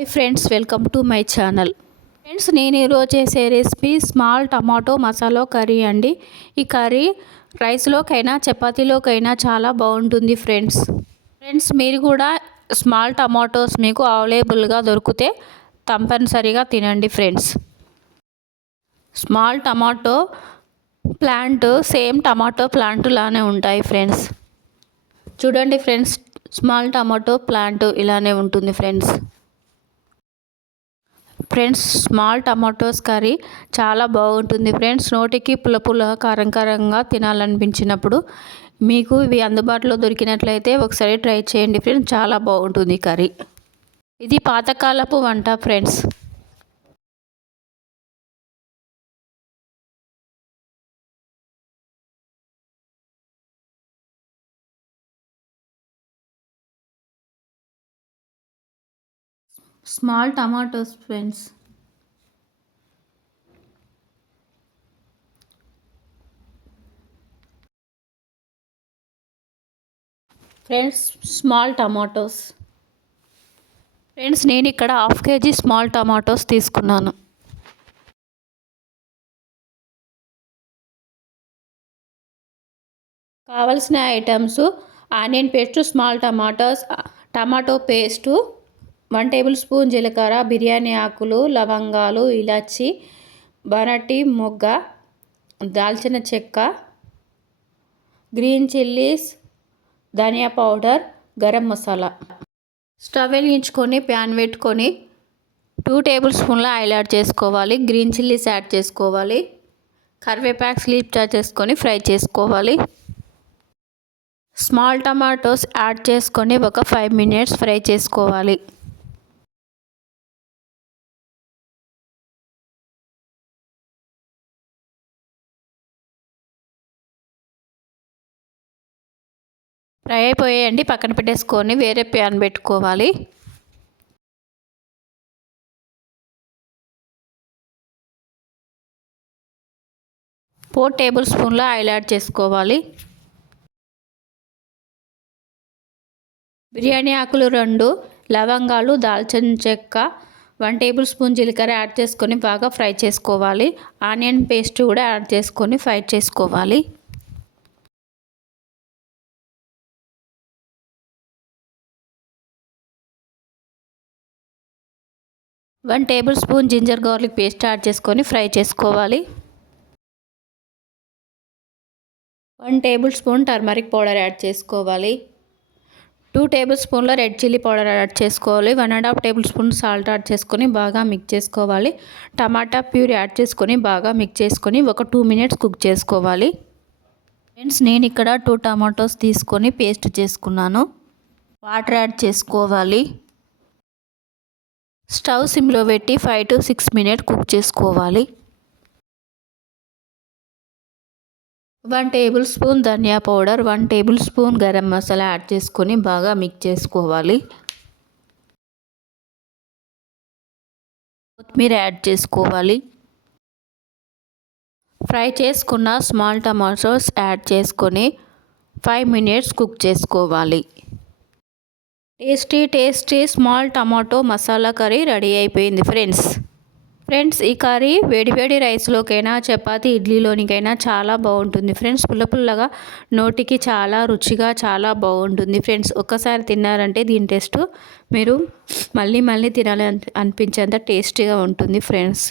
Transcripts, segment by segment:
Hi friends, welcome to my channel. Friends, నేను ఈరోజు చేసే recipe small tomato masala curry అండి. ఈ కర్రీ రైస్లోకైనా చపాతీలోకైనా చాలా బాగుంటుంది ఫ్రెండ్స్. మీరు కూడా స్మాల్ టమాటోస్ మీకు అవైలబుల్గా దొరికితే తప్పనిసరిగా తినండి friends. Small tomato plant same tomato plant లానే ఉంటాయి ఫ్రెండ్స్. చూడండి ఫ్రెండ్స్, స్మాల్ టమాటో ప్లాంట్ ఇలానే ఉంటుంది ఫ్రెండ్స్. స్మాల్ టమాటోస్ కర్రీ చాలా బాగుంటుంది ఫ్రెండ్స్. నోటికి పుల్ల కారంగా తినాలనిపించినప్పుడు మీకు ఇవి అందుబాటులో దొరికినట్లయితే ఒకసారి ట్రై చేయండి ఫ్రెండ్స్. చాలా బాగుంటుంది కర్రీ. ఇది పాతకాలపు వంట friends. Small tomatoes friends. Small tomatoes friends, నేను ఇక్కడ హాఫ్ కేజీ స్మాల్ టమాటోస్ తీసుకున్నాను. కావలసిన items: onion paste, small tomatoes, tomato paste, 1 tablespoon జీలకర్ర, బిర్యానీ ఆకులు, లవంగాలు, ఇలాచి, బనటి మొగ్గ, దాల్చిన చెక్క, గ్రీన్ చిల్లీస్, ధనియా పౌడర్, గరం మసాలా. స్టవ్ వెలిగించుకొని ప్యాన్ పెట్టుకొని 2 టేబుల్ స్పూన్ల ఆయిల్ యాడ్ చేసుకోవాలి. గ్రీన్ చిల్లీస్ యాడ్ చేసుకోవాలి. కరివేపాకు స్లీప్ చేసుకొని ఫ్రై చేసుకోవాలి. స్మాల్ టమాటోస్ యాడ్ చేసుకొని ఒక 5 మినిట్స్ ఫ్రై చేసుకోవాలి. ఫ్రై అయిపోయాయండి. పక్కన పెట్టేసుకొని వేరే ప్యాన్ పెట్టుకోవాలి. ఫోర్ టేబుల్ స్పూన్ల ఆయిల్ యాడ్ చేసుకోవాలి. బిర్యానీ ఆకులు 2, లవంగాలు, దాల్చిన చెక్క, 1 టేబుల్ స్పూన్ జీలకర్ర యాడ్ చేసుకొని బాగా ఫ్రై చేసుకోవాలి. ఆనియన్ పేస్ట్ కూడా యాడ్ చేసుకొని ఫ్రై చేసుకోవాలి. 1 tablespoon ginger garlic paste add చేసుకొని ఫ్రై చేసుకోవాలి. 1 tablespoon turmeric powder add చేసుకోవాలి. 2 టేబుల్ స్పూన్ల రెడ్ చిల్లీ పౌడర్ యాడ్ చేసుకోవాలి. 1.5 టేబుల్ స్పూన్ సాల్ట్ యాడ్ చేసుకొని బాగా మిక్స్ చేసుకోవాలి. టమాటా ప్యూరీ యాడ్ చేసుకొని బాగా మిక్స్ చేసుకొని ఒక 2 మినిట్స్ కుక్ చేసుకోవాలి. ఫ్రెండ్స్, నేను ఇక్కడ 2 టమాటోస్ తీసుకొని పేస్ట్ చేసుకున్నాను. వాటర్ యాడ్ చేసుకోవాలి. స్టవ్ సిమ్లో పెట్టి 5 to 6 మినిట్స్ కుక్ చేసుకోవాలి. 1 టేబుల్ స్పూన్ ధనియా powder, 1 tablespoon garam masala add చేసుకొని బాగా మిక్స్ చేసుకోవాలి. కొత్తిమీర యాడ్ చేసుకోవాలి. ఫ్రై చేసుకున్న స్మాల్ టమాటోస్ యాడ్ చేసుకొని 5 మినిట్స్ కుక్ చేసుకోవాలి. Tasty small tomato masala curry ready అయిపోయింది ఫ్రెండ్స్. ఈ కర్రీ వేడి రైస్లోకైనా చపాతీ ఇడ్లీలోనికైనా చాలా బాగుంటుంది ఫ్రెండ్స్. పుల్లగా నోటికి చాలా రుచిగా చాలా బాగుంటుంది ఫ్రెండ్స్. ఒక్కసారి తిన్నారంటే దీని టేస్ట్ మీరు మళ్ళీ తినాలి అనిపించేంత టేస్టీగా ఉంటుంది friends.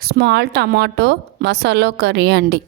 Small tomato masala curry అండి.